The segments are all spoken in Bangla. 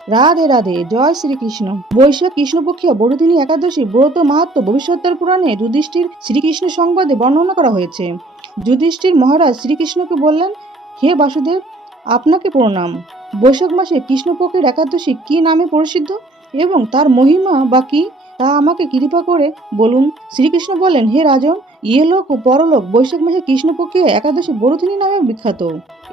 রাধে রাধে, জয় শ্রীকৃষ্ণ। বৈশাখ কৃষ্ণপক্ষিয়া বড়দিনী একাদশী ব্রত মাহাত্ম্য ভবিষ্যদ্বার পুরাণে যুধিষ্ঠির শ্রীকৃষ্ণ সংবাদে বর্ণনা করা হয়েছে। যুধিষ্ঠির মহারাজ শ্রীকৃষ্ণকে বললেন, হে বাসুদেব, আপনাকে প্রণাম। বৈশাখ মাসে কৃষ্ণপক্ষের একাদশী কি নামে প্রসিদ্ধ এবং তার মহিমা বা কি, তা আমাকে কৃপা করে বলুন। শ্রীকৃষ্ণ বললেন, হে রাজন, ইহলোক ও পরলোক বৈশাখ মাসে কৃষ্ণপক্ষে একাদশী বড়দিনী নামে বিখ্যাত।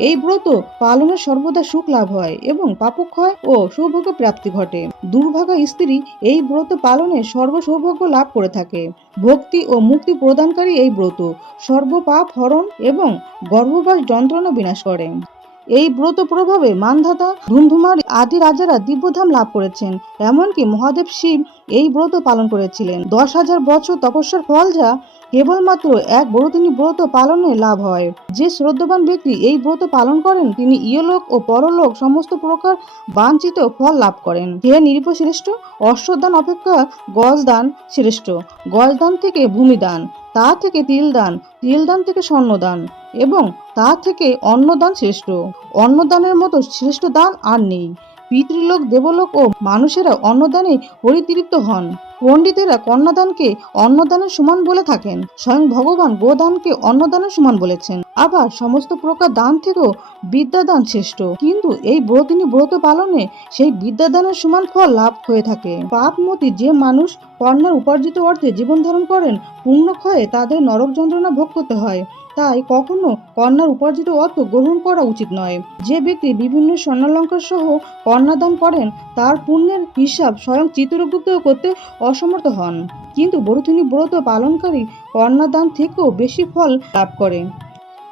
এই ব্রত পালনের সর্বদা সুখ লাভ হয় এবং পাপক্ষয় ও সৌভাগ্য প্রাপ্তি ঘটে। দুর্ভাগা স্ত্রী এই ব্রত পালনে সর্ব সৌভাগ্য লাভ করে থাকে। ভক্তি ও মুক্তি প্রদানকারী এই ব্রত সর্বপাপ হরণ এবং গর্ভবাস যন্ত্রণা বিনাশ করে। এই ব্রত প্রভাবে মানধাতা, ধুমধুমার আদি রাজারা দিব্যধাম লাভ করেছেন। এমনকি মহাদেব শিব এই ব্রত পালন করেছিলেন। 10,000 বছর তপস্যার ফল যা কেবলমাত্র এক বড়দিনী ব্রত পালনে লাভ হয়। যে শ্রদ্ধাবান ব্যক্তি এই ব্রত পালন করেন তিনি ইহলোক ও পরলোক সমস্ত প্রকার বাঞ্ছিত ফল লাভ করেন। হে নিরীপশ্রেষ্ঠ, অশ্বদান অপেক্ষা গজদান শ্রেষ্ঠ। গজদান থেকে ভূমিদান, তা থেকে তিলদান, তিলদান থেকে স্বর্ণদান এবং তা থেকে অন্নদান শ্রেষ্ঠ। অন্নদানের মতো শ্রেষ্ঠ দান আর নেই। পিতৃলোক, দেবলোক ও মানুষেরা অন্নদানে পরিতৃপ্ত হন। পণ্ডিতেরা কন্যাদানকে অন্নদানের সমান বলে থাকেন। স্বয়ং ভগবান গোদানকে অন্নদানের সমান বলেছেন। আবার সমস্ত প্রকার দান থেকেও বিদ্যাদান শ্রেষ্ঠ। কিন্তু এই ব্রতিনী ব্রত পালনে সেই বিদ্যাদানের সমান ফল লাভ হয়ে থাকে। পাপমতি যে মানুষ কন্যার উপার্জিত অর্থে জীবন ধারণ করেন, পুণ্যক্ষয়ে তাদের নরক যন্ত্রণা ভোগ করতে হয়। তাই কখনো কন্যার উপার্জিত অর্থ গ্রহণ করা উচিত নয়। যে ব্যক্তি বিভিন্ন স্বর্ণালঙ্কার সহ কন্যাদান করেন তার পুণ্যের হিসাব স্বয়ং চিত্রগুপ্ত করতে অসমর্থ হন। কিন্তু বড়দিনী ব্রত পালনকারী কন্যাদান থেকেও বেশি ফল লাভ করে।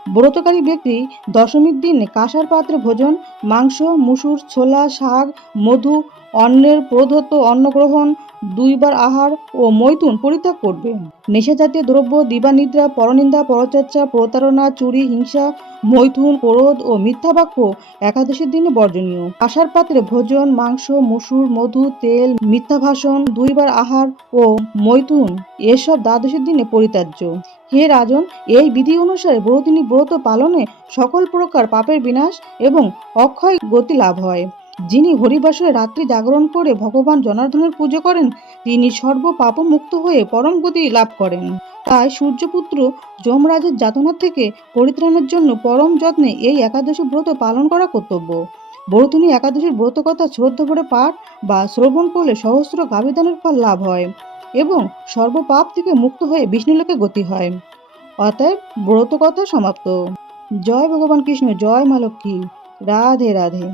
ব্রতকারী ব্যক্তি দশমীর দিন কাঁসার পাত্রে ভোজন, মাংস, মুসুর, ছোলা, শাক, মধু, অন্নের প্রদত্ত অন্নগ্রহণ, 2 বার আহার ও মৈথুন পরিত্যাগ করবে। নেশাজাতীয় দ্রব্য, দিবানিদ্রা, পরনিন্দা, পরচর্চা, প্রতারণা, চুরি, হিংসা, মৈথুন, ক্রোধ ও মিথ্যা বাক্য একাদশীর দিনে বর্জনীয়। কাঁসার পাত্রে ভোজন, মাংস, মুসুর, মধু, তেল, মিথ্যা ভাষণ, 2 বার আহার ও মৈথুন এসব দ্বাদশীর দিনে পরিত্যাজ্য। হে রাজন, এই বিধি অনুসারে বড়দিনী ব্রত পালনে সকল প্রকার পাপের বিনাশ এবং অক্ষয় গতি লাভ হয়। যিনি হরিবাসরে রাত্রি জাগরণ করে ভগবান জনার্দনের পুজো করেন তিনি সর্ব পাপমুক্ত হয়ে পরম গতি লাভ করেন। তাই সূর্যপুত্র যমরাজের যাতনা থেকে পরিত্রাণের জন্য পরম যত্নে এই একাদশী ব্রত পালন করা কর্তব্য। বড়দিনী একাদশীর ব্রত কথা শ্রদ্ধা ভরে পাঠ বা শ্রবণ করলে সহস্র গাভীদানের ফল লাভ হয় এবং সর্বপাপ থেকে মুক্ত হয়ে বিষ্ণুলোকে গতি হয়। অতএব ব্রত কথা সমাপ্ত। জয় ভগবান কৃষ্ণ, জয় মা লক্ষ্মী। রাধে রাধে।